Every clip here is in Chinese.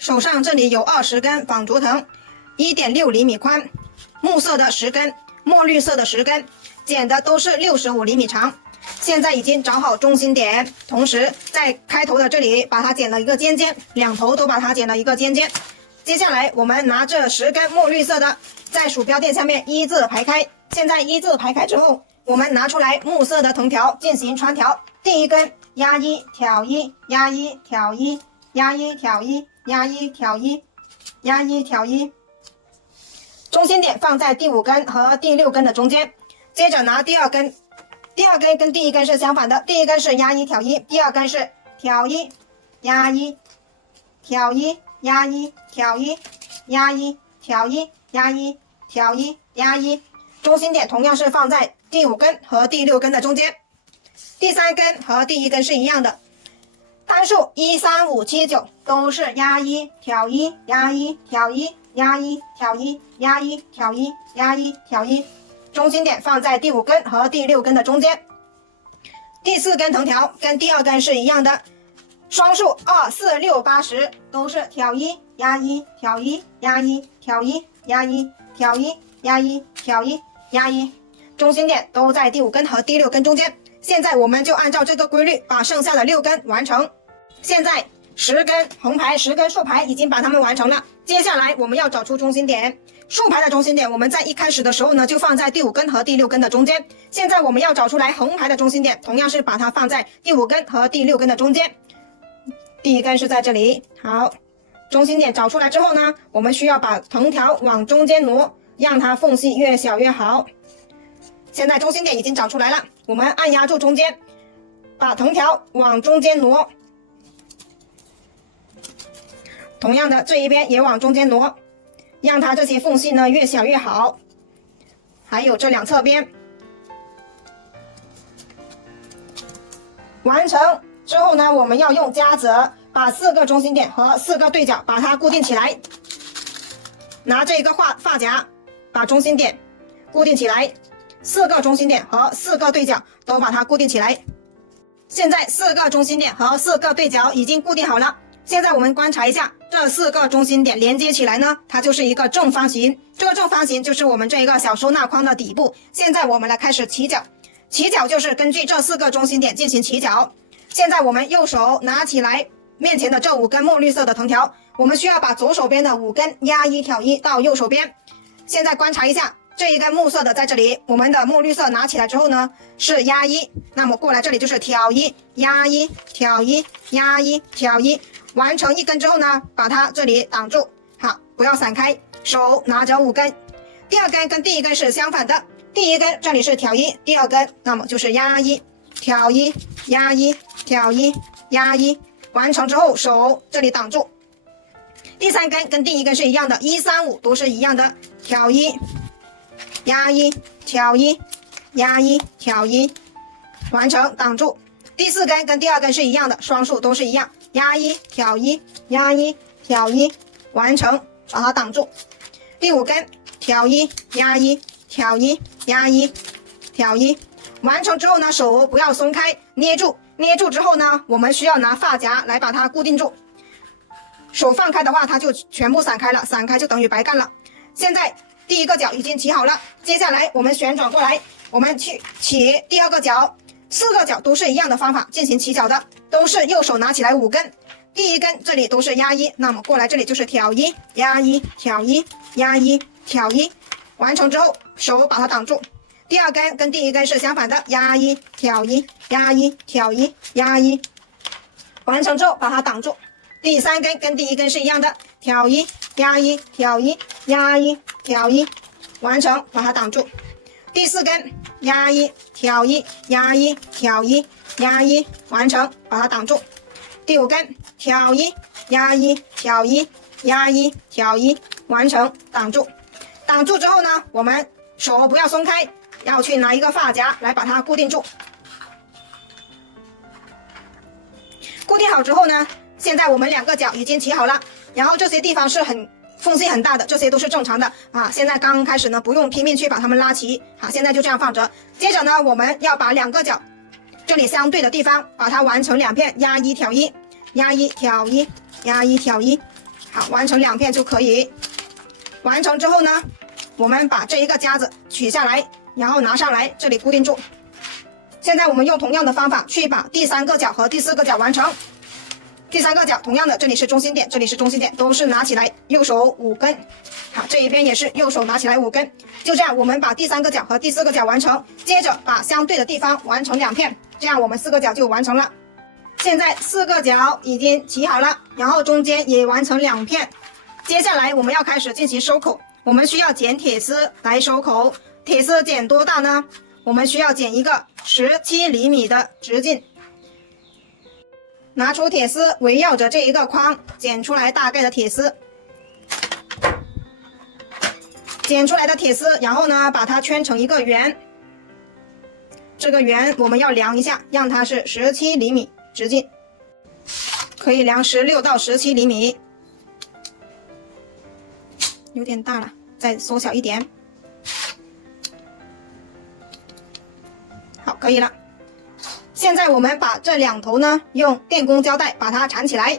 手上这里有20根纺竹藤，1.6厘米宽，木色的10根，墨绿色的10根，剪的都是65厘米长。现在已经找好中心点，同时在开头的这里把它剪了一个尖尖，两头都把它剪了一个尖尖。接下来我们拿这10根墨绿色的，在鼠标垫下面一字排开。现在一字排开之后，我们拿出来木色的藤条进行穿条。第一根压1挑1，压1挑1，压1挑1，压1挑1，压1挑1。中心点放在第5根和第6根的中间。接着拿第2根，第2根跟第1根是相反的，第1根是压1挑1，第2根是挑1压1挑1压1挑1压1挑1压1挑1压1。中心点同样是放在第5根和第6根的中间。第3根和第1根是一样的，单数1、3、5、7、9都是压1挑1，压1挑1，压1挑1，压1挑1，压1挑1。中心点放在第5根和第6根的中间。第4根藤条跟第2根是一样的，双数2、4、6、8、10都是挑1压1挑1，压1挑1，压1挑1，压1挑1，压1。中心点都在第5根和第6根中间。现在我们就按照这个规律把剩下的6根完成。现在10根横排10根竖排已经把它们完成了。接下来我们要找出中心点。竖排的中心点我们在一开始的时候呢就放在第5根和第6根的中间。现在我们要找出来横排的中心点，同样是把它放在第5根和第6根的中间。第1根是在这里。好，中心点找出来之后呢，我们需要把藤条往中间挪，让它缝隙越小越好。现在中心点已经找出来了，我们按压住中间，把藤条往中间挪。同样的，这一边也往中间挪，让它这些缝隙呢越小越好。还有这2侧边。完成之后呢，我们要用夹子把4个中心点和4个对角把它固定起来。拿这个发夹把中心点固定起来，4个中心点和4个对角都把它固定起来。现在4个中心点和4个对角已经固定好了。现在我们观察一下，这4个中心点连接起来呢，它就是一个正方形。这个正方形就是我们这一个小收纳筐的底部。现在我们来开始起角，起角就是根据这4个中心点进行起角。现在我们右手拿起来面前的这5根墨绿色的藤条，我们需要把左手边的5根压1挑1到右手边。现在观察一下，这一根木色的在这里，我们的墨绿色拿起来之后呢是压1，那么过来这里就是挑1压1挑1压1挑1。完成1根之后呢，把它这里挡住，好，不要散开，手拿着5根。第2根跟第1根是相反的，第1根这里是挑1，第2根那么就是压1挑1压1挑1压1。完成之后手这里挡住。第3根跟第1根是一样的，1、3、5都是一样的，挑1压1挑1压1挑1。完成挡住。第4根跟第2根是一样的，双数都是一样，压1挑1压1挑1。完成把它挡住。第5根挑1压1挑1压1挑1。完成之后呢，手不要松开，捏住，捏住之后呢，我们需要拿发夹来把它固定住。手放开的话它就全部散开了，散开就等于白干了。现在第1个角已经起好了，接下来我们旋转过来，我们去起第2个角。4个角都是一样的方法进行起角的，都是右手拿起来5根。第1根这里都是压1，那么过来这里就是挑1压1挑1压1挑1。完成之后手把它挡住。第2根跟第1根是相反的，压1挑1压1挑1压1。完成之后把它挡住。第3根跟第1根是一样的，挑1压1挑1压1挑1。完成把它挡住。第4根压1挑1压1挑1压1。完成把它挡住。第5根挑1压1挑1压1挑1。完成挡住。挡住之后呢，我们手不要松开，要去拿一个发夹来把它固定住。固定好之后呢，现在我们2个角已经起好了，然后这些地方是缝隙很大的，这些都是正常的啊。现在刚开始呢，不用拼命去把它们拉齐，好，现在就这样放着。接着呢，我们要把2个角这里相对的地方把它完成2片压1挑1压1挑1压1挑1。好，完成2片就可以。完成之后呢，我们把这一个夹子取下来，然后拿上来，这里固定住。现在我们用同样的方法去把第3个角和第4个角完成。第3个角同样的，这里是中心点，这里是中心点，都是拿起来，右手5根。好，这一边也是右手拿起来5根。就这样，我们把第3个角和第4个角完成，接着把相对的地方完成2片，这样我们4个角就完成了。现在4个角已经齐好了，然后中间也完成2片。接下来我们要开始进行收口，我们需要剪铁丝来收口。铁丝剪多大呢？我们需要剪一个17厘米的直径。拿出铁丝，围绕着这一个框剪出来大概的铁丝。剪出来的铁丝，然后呢，把它圈成一个圆。这个圆我们要量一下，让它是17厘米直径，可以量16到17厘米。有点大了，再缩小一点。好，可以了。现在我们把这2头呢，用电工胶带把它缠起来。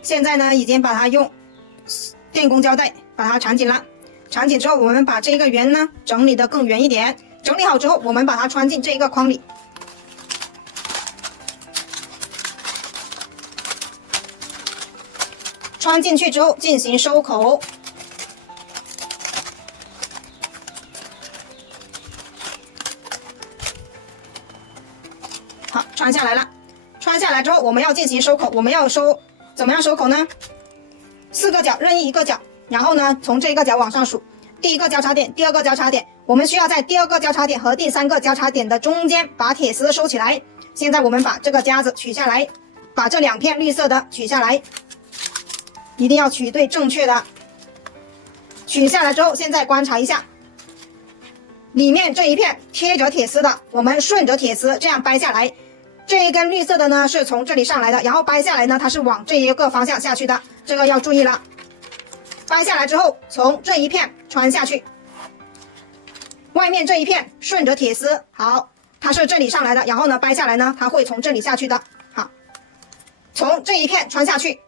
现在呢，已经把它用电工胶带把它缠紧了。缠紧之后，我们把这个圆呢整理得更圆一点。整理好之后，我们把它穿进这个框里。穿进去之后进行收口。好，穿下来了。穿下来之后，我们要进行收口。我们要收，怎么样收口呢？4个角任意一个角，然后呢，从这个角往上数，第1个交叉点，第2个交叉点。我们需要在第2个交叉点和第3个交叉点的中间把铁丝收起来。现在我们把这个夹子取下来，把这2片绿色的取下来，一定要取对正确的。取下来之后，现在观察一下，里面这一片贴着铁丝的，我们顺着铁丝这样掰下来。这一根绿色的呢是从这里上来的，然后掰下来呢，它是往这一个方向下去的，这个要注意了。掰下来之后，从这一片穿下去，外面这一片顺着铁丝，好，它是这里上来的，然后呢掰下来呢，它会从这里下去的。好，从这一片穿下去，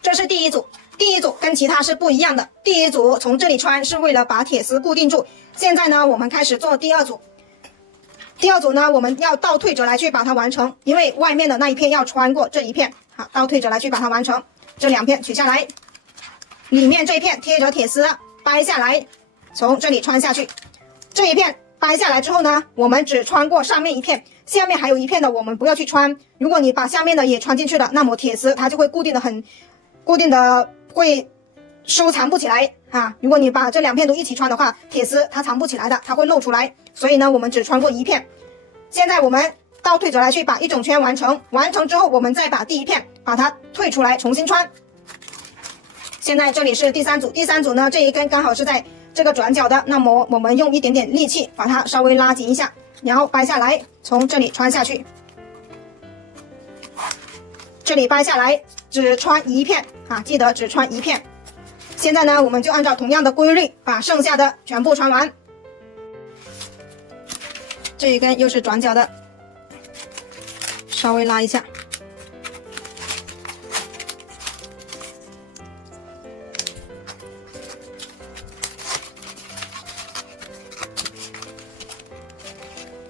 这是第1组。第1组跟其他是不一样的，第1组从这里穿是为了把铁丝固定住。现在呢，我们开始做第2组。第2组呢，我们要倒退着来去把它完成，因为外面的那一片要穿过这一片。好，倒退着来去把它完成。这2片取下来，里面这一片贴着铁丝掰下来，从这里穿下去。这一片掰下来之后呢，我们只穿过上面一片，下面还有一片的我们不要去穿。如果你把下面的也穿进去了，那么铁丝它就会固定的会收藏不起来啊。如果你把这2片都一起穿的话，铁丝它藏不起来的，它会露出来。所以呢，我们只穿过一片。现在我们倒退着来去把一整圈完成，完成之后我们再把第1片把它退出来重新穿。现在这里是第3组，第3组呢，这一根刚好是在这个转角的，那么我们用一点点力气把它稍微拉紧一下，然后掰下来，从这里穿下去。这里掰下来只穿一片啊，记得只穿一片。现在呢，我们就按照同样的规律把剩下的全部穿完。这一根又是转角的，稍微拉一下。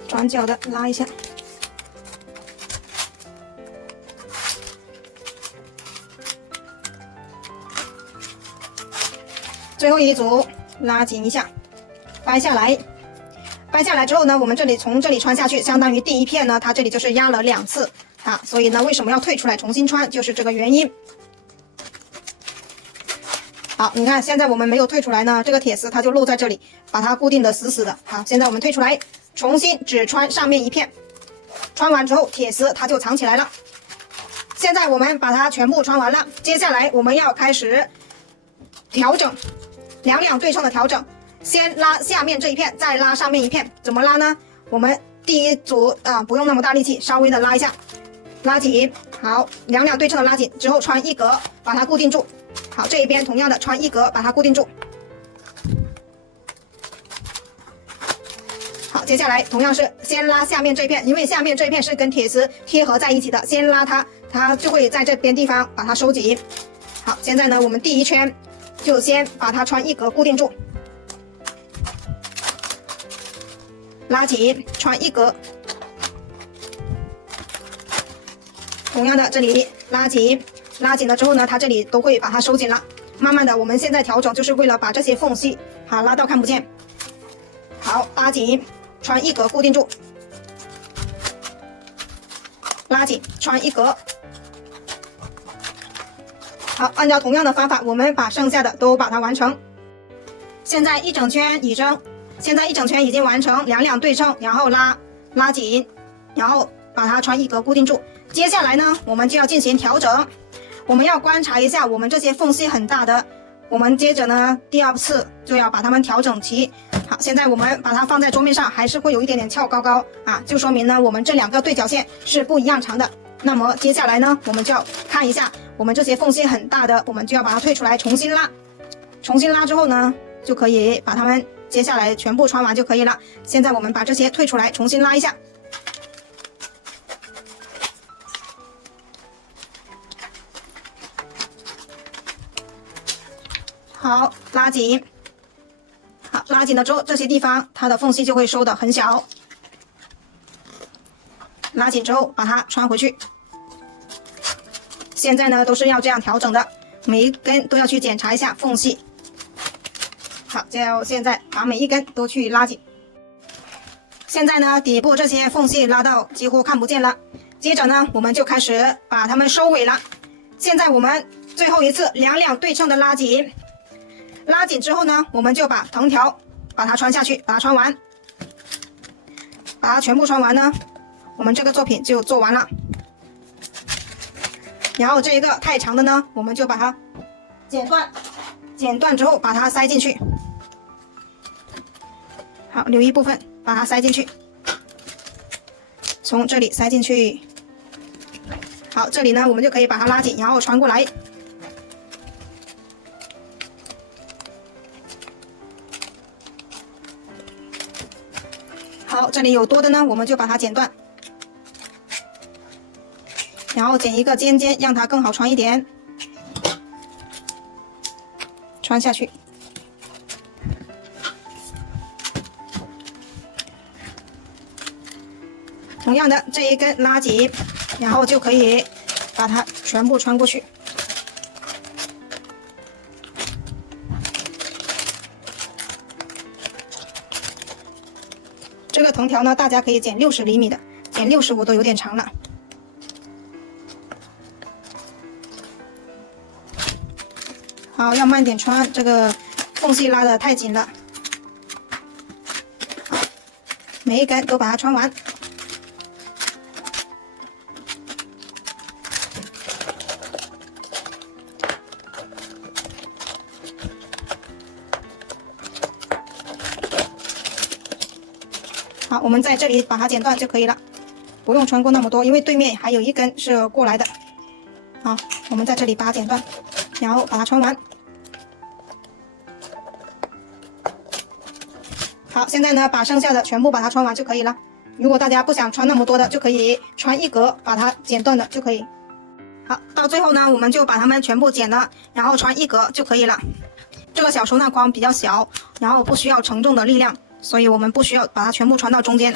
转角的拉一下。最后一组拉紧一下，掰下来。掰下来之后呢，我们这里从这里穿下去，相当于第1片呢，它这里就是压了2次啊，所以呢，为什么要退出来重新穿，就是这个原因。好，你看现在我们没有退出来呢，这个铁丝它就露在这里，把它固定的死死的。好，现在我们退出来，重新只穿上面一片，穿完之后铁丝它就藏起来了。现在我们把它全部穿完了，接下来我们要开始调整，两对称的调整。先拉下面这一片，再拉上面一片。怎么拉呢？我们第1组不用那么大力气，稍微的拉一下，拉紧。好，两对称的拉紧之后穿1格，把它固定住。好，这一边同样的穿1格，把它固定住。好，接下来同样是先拉下面这一片，因为下面这一片是跟铁丝贴合在一起的，先拉它，它就会在这边地方把它收紧。好，现在呢，我们第一圈就先把它穿一格固定住，拉紧，穿一格。同样的，这里拉紧，拉紧了之后呢，它这里都会把它收紧了。慢慢的，我们现在调整就是为了把这些缝隙拉到看不见。好，拉紧，穿一格固定住，拉紧，穿一格。好，按照同样的方法，我们把剩下的都把它完成。现在一整圈已经完成，两两对称，然后拉紧，然后把它穿一格固定住。接下来呢，我们就要进行调整，我们要观察一下我们这些缝隙很大的，我们接着呢第二次就要把它们调整齐。好，现在我们把它放在桌面上，还是会有一点点翘高高就说明呢我们这两个对角线是不一样长的。那么接下来呢，我们就要看一下我们这些缝隙很大的，我们就要把它退出来重新拉，重新拉之后呢，就可以把它们接下来全部穿完就可以了。现在我们把这些退出来重新拉一下。好，拉紧。好，拉紧了之后，这些地方它的缝隙就会收的很小。拉紧之后，把它穿回去。现在呢，都是要这样调整的，每一根都要去检查一下缝隙。好，就现在把每一根都去拉紧。现在呢，底部这些缝隙拉到几乎看不见了。接着呢，我们就开始把它们收尾了。现在我们最后一次两两对称的拉紧。拉紧之后呢，我们就把藤条把它穿下去，把它穿完，把它全部穿完呢，我们这个作品就做完了。然后这一个太长的呢，我们就把它剪断，剪断之后把它塞进去。好，留一部分把它塞进去，从这里塞进去。好，这里呢我们就可以把它拉紧，然后穿过来。好，这里有多的呢，我们就把它剪断，然后剪一个尖尖，让它更好穿一点，穿下去。同样的，这一根拉紧，然后就可以把它全部穿过去。这个藤条呢，大家可以剪60厘米的，剪65都有点长了。好，要慢点穿，这个缝隙拉得太紧了。好，每一根都把它穿完。好，我们在这里把它剪断就可以了，不用穿过那么多，因为对面还有一根是过来的。好，我们在这里把它剪断，然后把它穿完。好，现在呢，把剩下的全部把它穿完就可以了。如果大家不想穿那么多的，就可以穿一格，把它剪断的就可以。好，到最后呢，我们就把它们全部剪了，然后穿一格就可以了。这个小收纳筐比较小，然后不需要承重的力量，所以我们不需要把它全部穿到中间。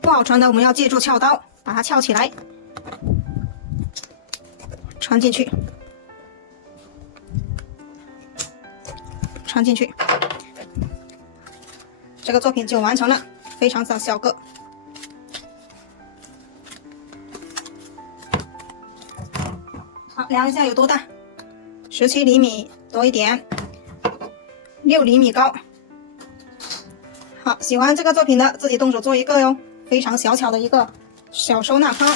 不好穿的，我们要借助撬刀把它撬起来，穿进去，穿进去，这个作品就完成了，非常的小个。好，量一下有多大，17厘米多一点，6厘米高。好，喜欢这个作品的自己动手做一个哟，非常小巧的一个小收纳筐。